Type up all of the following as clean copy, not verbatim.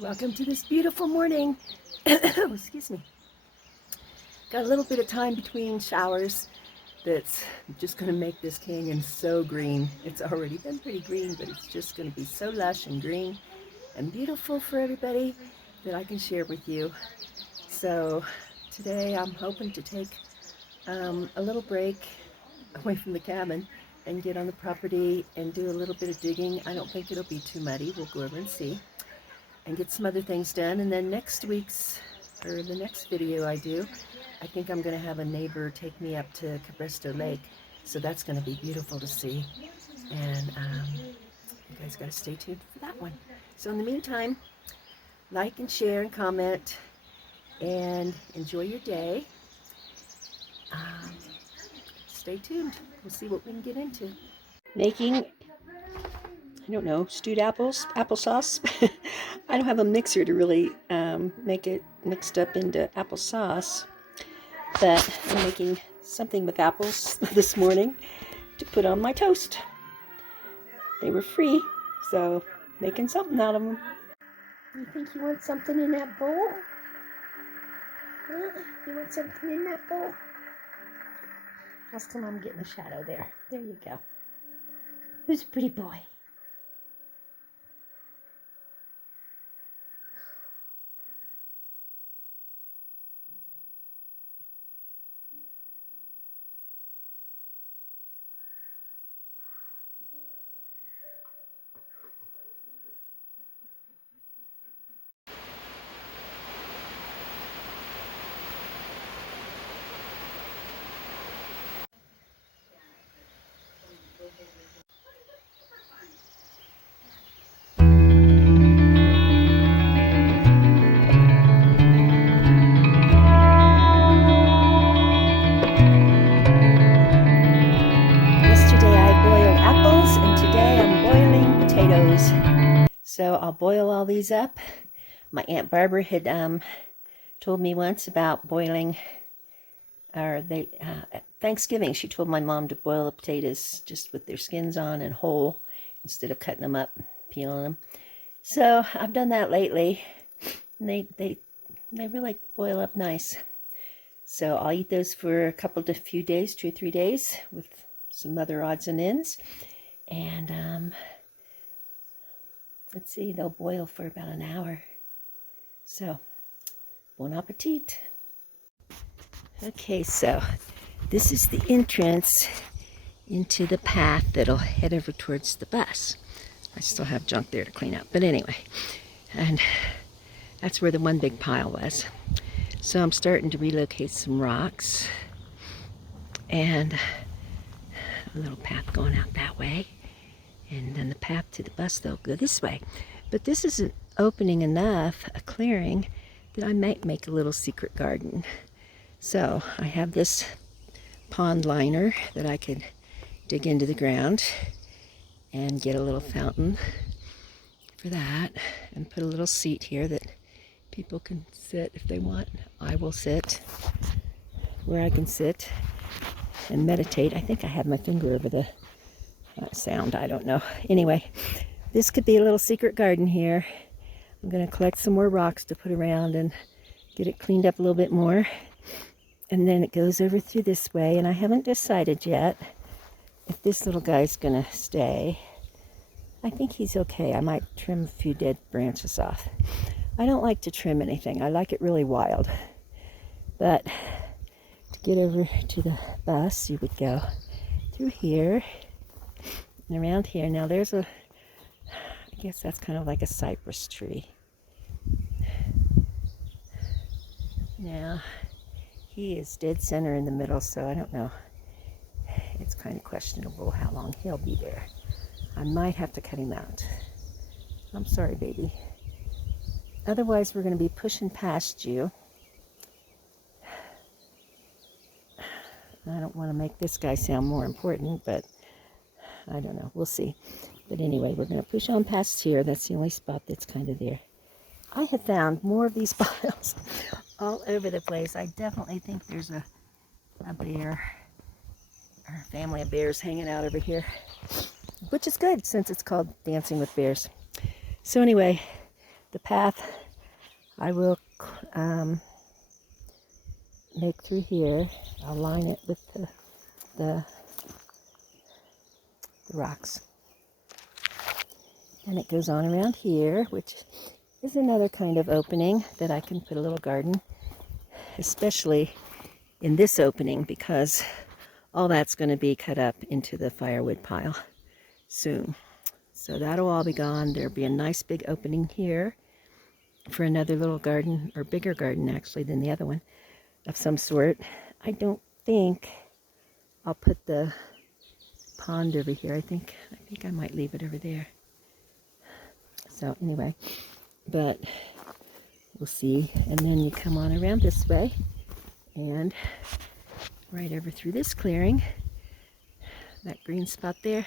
Welcome to this beautiful morning. Excuse me. Got a little bit of time between showers that's just going to make this canyon so green. It's already been pretty green, but it's just going to be so lush and green and beautiful for everybody that I can share with you. So today I'm hoping to take a little break away from the cabin and get on the property and do a little bit of digging. I don't think it'll be too muddy. We'll go over and see and get some other things done. And then the next video I do, I think I'm going to have a neighbor take me up to Cristo Lake. So that's going to be beautiful to see. And you guys got to stay tuned for that one. So in the meantime, like and share and comment and enjoy your day. Stay tuned. We'll see what we can get into. Making, I don't know, stewed applesauce. I don't have a mixer to really make it mixed up into applesauce, but I'm making something with apples this morning to put on my toast. They were free, so making something out of them. You think you want something in that bowl? Huh? You want something in that bowl? How's the mom getting a shadow there? There you go. Who's a pretty boy? So I'll boil all these up. My Aunt Barbara had told me once about boiling, at Thanksgiving, she told my mom to boil the potatoes just with their skins on and whole instead of cutting them up, peeling them. So I've done that lately. And they really boil up nice. So I'll eat those for a few days, 2 or 3 days, with some other odds and ends. And let's see, they'll boil for about an hour. So, bon appetit. Okay, so this is the entrance into the path that'll head over towards the bus. I still have junk there to clean up, but anyway. And that's where the one big pile was. So I'm starting to relocate some rocks. And a little path going out that way. And then the path to the bus, they'll go this way. But this isn't opening enough, a clearing, that I might make a little secret garden. So I have this pond liner that I could dig into the ground and get a little fountain for that, and put a little seat here that people can sit if they want. I will sit where I can sit and meditate. I think I have my finger over the sound, I don't know. Anyway, this could be a little secret garden here. I'm going to collect some more rocks to put around and get it cleaned up a little bit more. And then it goes over through this way, and I haven't decided yet if this little guy's going to stay. I think he's okay. I might trim a few dead branches off. I don't like to trim anything. I like it really wild. But to get over to the bus, you would go through here and around here. Now there's I guess that's kind of like a cypress tree. Now, he is dead center in the middle, so I don't know. It's kind of questionable how long he'll be there. I might have to cut him out. I'm sorry, baby. Otherwise, we're going to be pushing past you. I don't want to make this guy sound more important, but I don't know. We'll see. But anyway, we're going to push on past here. That's the only spot that's kind of there. I have found more of these piles all over the place. I definitely think there's a bear or a family of bears hanging out over here, which is good since it's called Dancing with Bears. So anyway, the path I will make through here. I'll line it with the rocks. And it goes on around here, which is another kind of opening that I can put a little garden, especially in this opening because all that's going to be cut up into the firewood pile soon. So that'll all be gone. There'll be a nice big opening here for another little garden, or bigger garden actually than the other one, of some sort. I don't think I'll put the pond over here. I think I might leave it over there. So anyway, but we'll see. And then you come on around this way and right over through this clearing, that green spot there,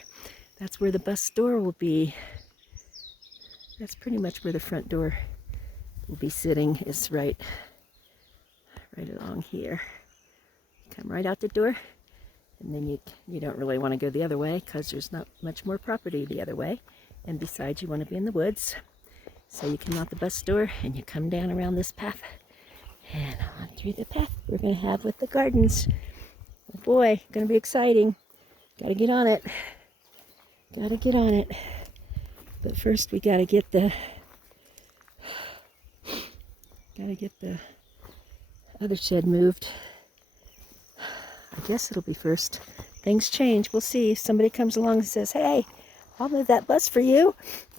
that's where the bus door will be. That's pretty much where the front door will be sitting, is right along here. Come right out the door, and then you don't really want to go the other way because there's not much more property the other way. And besides, you want to be in the woods. So you come out the bus door and you come down around this path and on through the path we're going to have with the gardens. Oh boy, going to be exciting. Got to get on it. Got to get on it. But first we got to get the other shed moved. I guess it'll be first. Things change. We'll see. If somebody comes along and says, hey, I'll move that bus for you,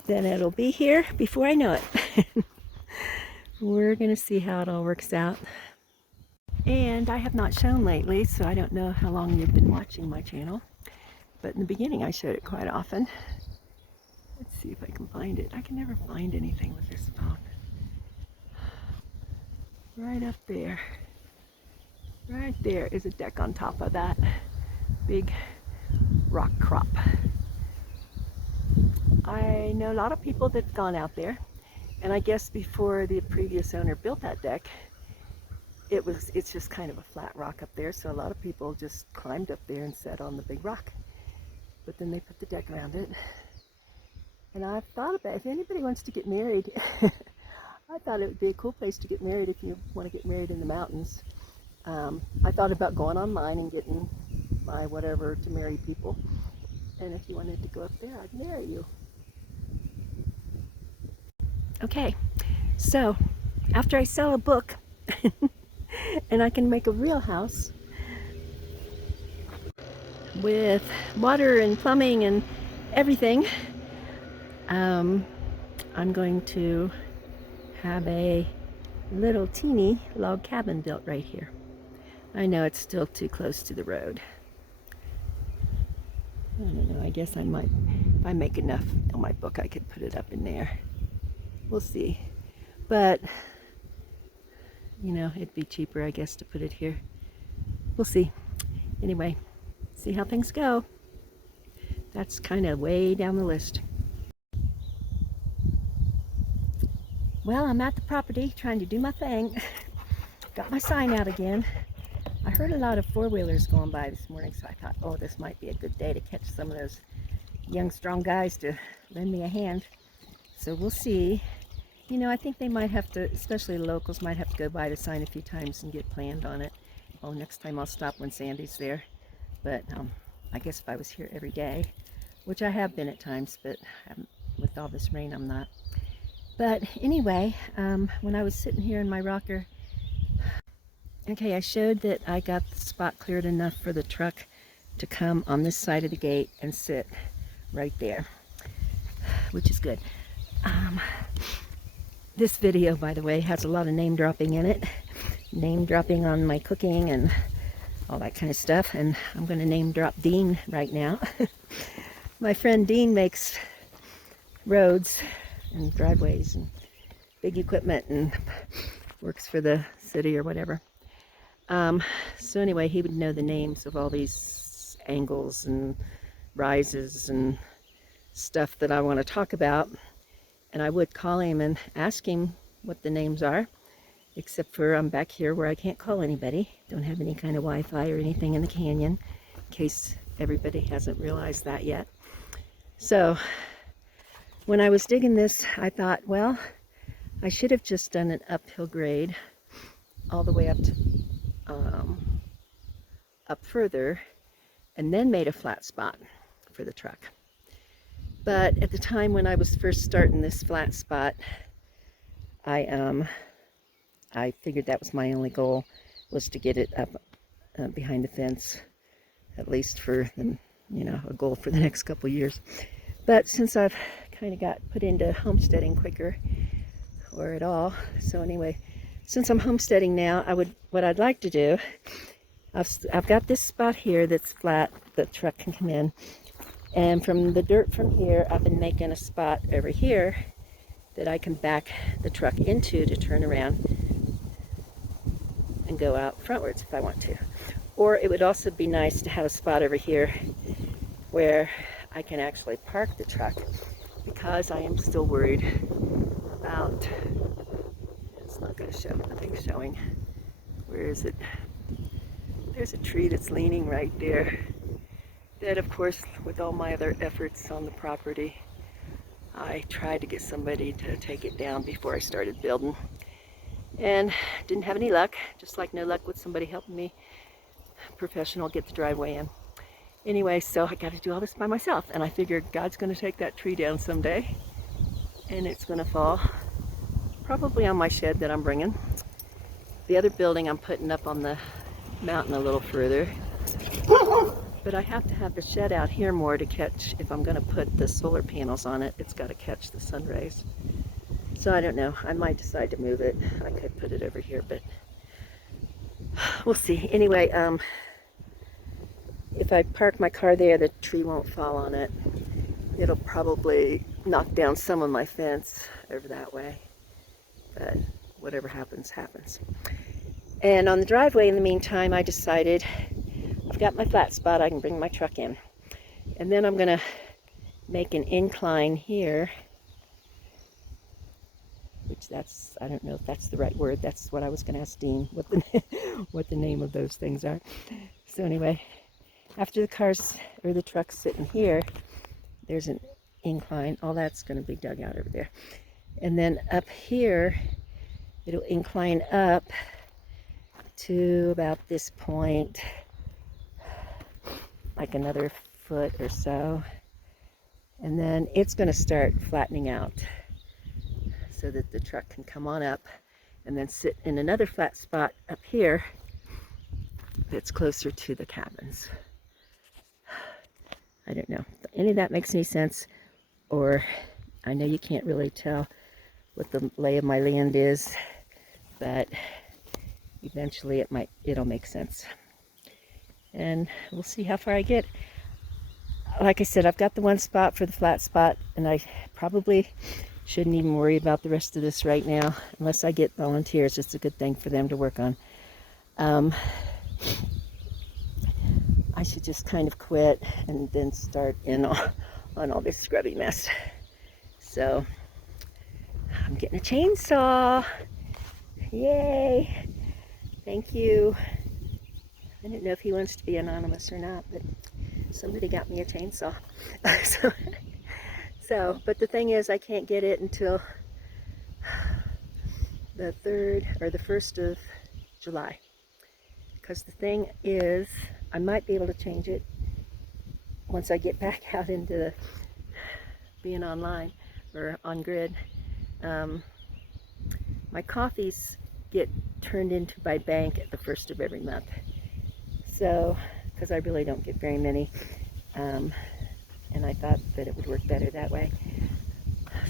then it'll be here before I know it. We're going to see how it all works out. And I have not shown lately, so I don't know how long you've been watching my channel. But in the beginning I showed it quite often. Let's see if I can find it. I can never find anything with this phone. Right up there. Right there is a deck on top of that big rock crop. I know a lot of people that have gone out there, and I guess before the previous owner built that deck, it's just kind of a flat rock up there, so a lot of people just climbed up there and sat on the big rock. But then they put the deck around it. And I've thought about, if anybody wants to get married, I thought it would be a cool place to get married if you want to get married in the mountains. I thought about going online and getting my whatever to marry people. And if you wanted to go up there, I'd marry you. Okay, so after I sell a book and I can make a real house with water and plumbing and everything, I'm going to have a little teeny log cabin built right here. I know it's still too close to the road. I don't know, I guess I might, if I make enough on my book, I could put it up in there. We'll see. But, you know, it'd be cheaper, I guess, to put it here. We'll see. Anyway, see how things go. That's kind of way down the list. Well, I'm at the property trying to do my thing. Got my sign out again. I heard a lot of four-wheelers going by this morning, so I thought, oh, this might be a good day to catch some of those young, strong guys to lend me a hand. So we'll see. You know, I think they might have to, especially the locals, might have to go by the sign a few times and get planned on it. Oh, next time I'll stop when Sandy's there. But I guess if I was here every day, which I have been at times, but with all this rain, I'm not. But anyway, when I was sitting here in my rocker, okay, I showed that I got the spot cleared enough for the truck to come on this side of the gate and sit right there, which is good. This video, by the way, has a lot of name dropping in it. Name dropping on my cooking and all that kind of stuff. And I'm going to name drop Dean right now. My friend Dean makes roads and driveways and big equipment and works for the city or whatever. So anyway, he would know the names of all these angles and rises and stuff that I want to talk about. And I would call him and ask him what the names are, except for I'm back here where I can't call anybody. Don't have any kind of Wi-Fi or anything in the canyon, in case everybody hasn't realized that yet. So when I was digging this, I thought, well, I should have just done an uphill grade all the way up to up further, and then made a flat spot for the truck. But at the time when I was first starting this flat spot, I figured that was my only goal, was to get it up behind the fence, at least for the, a goal for the next couple years. But since I've kind of got put into homesteading quicker, or at all, so anyway, since I'm homesteading now, what I'd like to do, I've got this spot here that's flat, the truck can come in, and from the dirt from here, I've been making a spot over here that I can back the truck into to turn around and go out frontwards if I want to. Or it would also be nice to have a spot over here where I can actually park the truck, because I am still worried about, it's not going to show, nothing's showing. Where is it? There's a tree that's leaning right there. That, of course, with all my other efforts on the property, I tried to get somebody to take it down before I started building. And didn't have any luck, just like no luck with somebody helping me, professional, get the driveway in. Anyway, so I got to do all this by myself, and I figured God's going to take that tree down someday, and it's going to fall probably on my shed that I'm bringing. The other building I'm putting up on the mountain a little further, but I have to have the shed out here more to catch, if I'm going to put the solar panels on it, it's got to catch the sun rays. So I don't know, I might decide to move it. I could put it over here, but we'll see. Anyway, if I park my car there, the tree won't fall on it. It'll probably knock down some of my fence over that way, but whatever happens, happens. And on the driveway, in the meantime, I decided I've got my flat spot, I can bring my truck in. And then I'm gonna make an incline here, which that's, I don't know if that's the right word. That's what I was gonna ask Dean, what the name of those things are. So anyway, after the cars, or the truck's sitting here, there's an incline. All that's gonna be dug out over there. And then up here, it'll incline up to about this point, like another foot or so, and then it's going to start flattening out so that the truck can come on up and then sit in another flat spot up here that's closer to the cabins. I don't know if any of that makes any sense, or I know you can't really tell what the lay of my land is, but eventually it'll make sense. And we'll see how far I get. Like I said, I've got the one spot for the flat spot, and I probably shouldn't even worry about the rest of this right now, unless I get volunteers. It's a good thing for them to work on. I should just kind of quit and then start in on all this scrubby mess. So I'm getting a chainsaw. Yay! Thank you. I didn't know if he wants to be anonymous or not, but somebody got me a chainsaw. But the thing is, I can't get it until the 3rd or the 1st of July. Because the thing is, I might be able to change it once I get back out into being online or on grid. My coffees get turned into by bank at the 1st of every month. So, because I really don't get very many, and I thought that it would work better that way.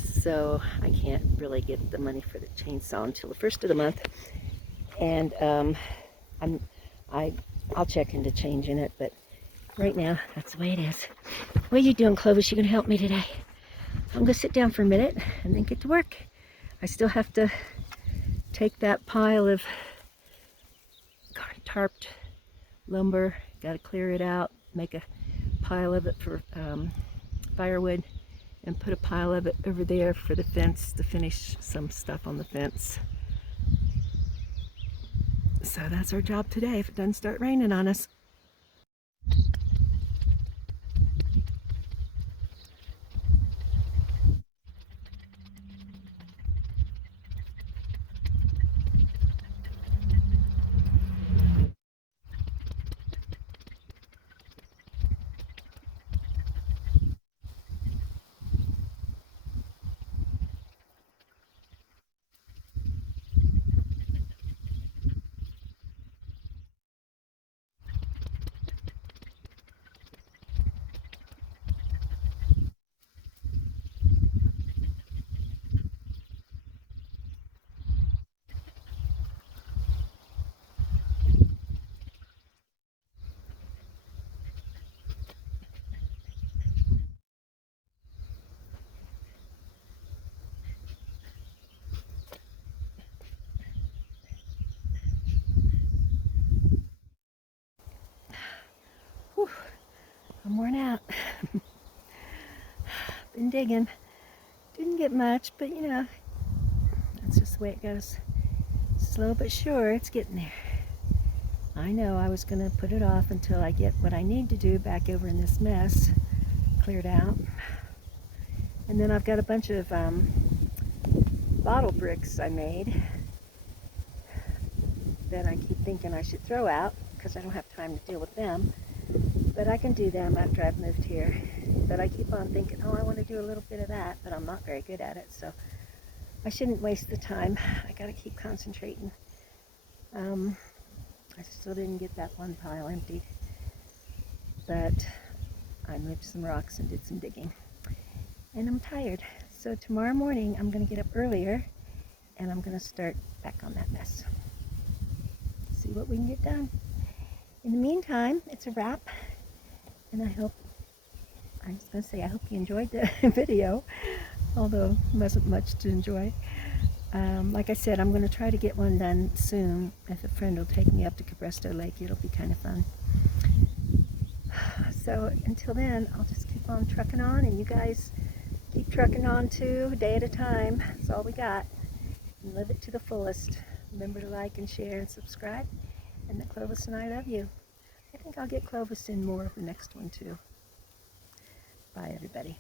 So I can't really get the money for the chainsaw until the 1st of the month, and I'll check into changing it. But right now, that's the way it is. What are you doing, Clovis? You gonna help me today? I'm gonna sit down for a minute and then get to work. I still have to take that pile of tarped lumber, got to clear it out, make a pile of it for firewood, and put a pile of it over there for the fence to finish some stuff on the fence. So that's our job today, if it doesn't start raining on us. I'm worn out. Been digging. Didn't get much, but you know, that's just the way it goes. Slow but sure, it's getting there. I know I was going to put it off until I get what I need to do back over in this mess cleared out. And then I've got a bunch of bottle bricks I made that I keep thinking I should throw out because I don't have time to deal with them. But I can do them after I've moved here. But I keep on thinking, oh, I want to do a little bit of that, but I'm not very good at it, so I shouldn't waste the time. I got to keep concentrating. I still didn't get that one pile emptied, but I moved some rocks and did some digging. And I'm tired. So tomorrow morning I'm going to get up earlier and I'm going to start back on that mess. See what we can get done. In the meantime, it's a wrap. And I hope you enjoyed the video, although it wasn't much to enjoy. Like I said, I'm going to try to get one done soon. If a friend will take me up to Cabresto Lake, it'll be kind of fun. So until then, I'll just keep on trucking on, and you guys keep trucking on too, a day at a time. That's all we got. And live it to the fullest. Remember to like and share and subscribe. And that Clovis and I love you. I think I'll get Clovis in more of the next one too. Bye, everybody.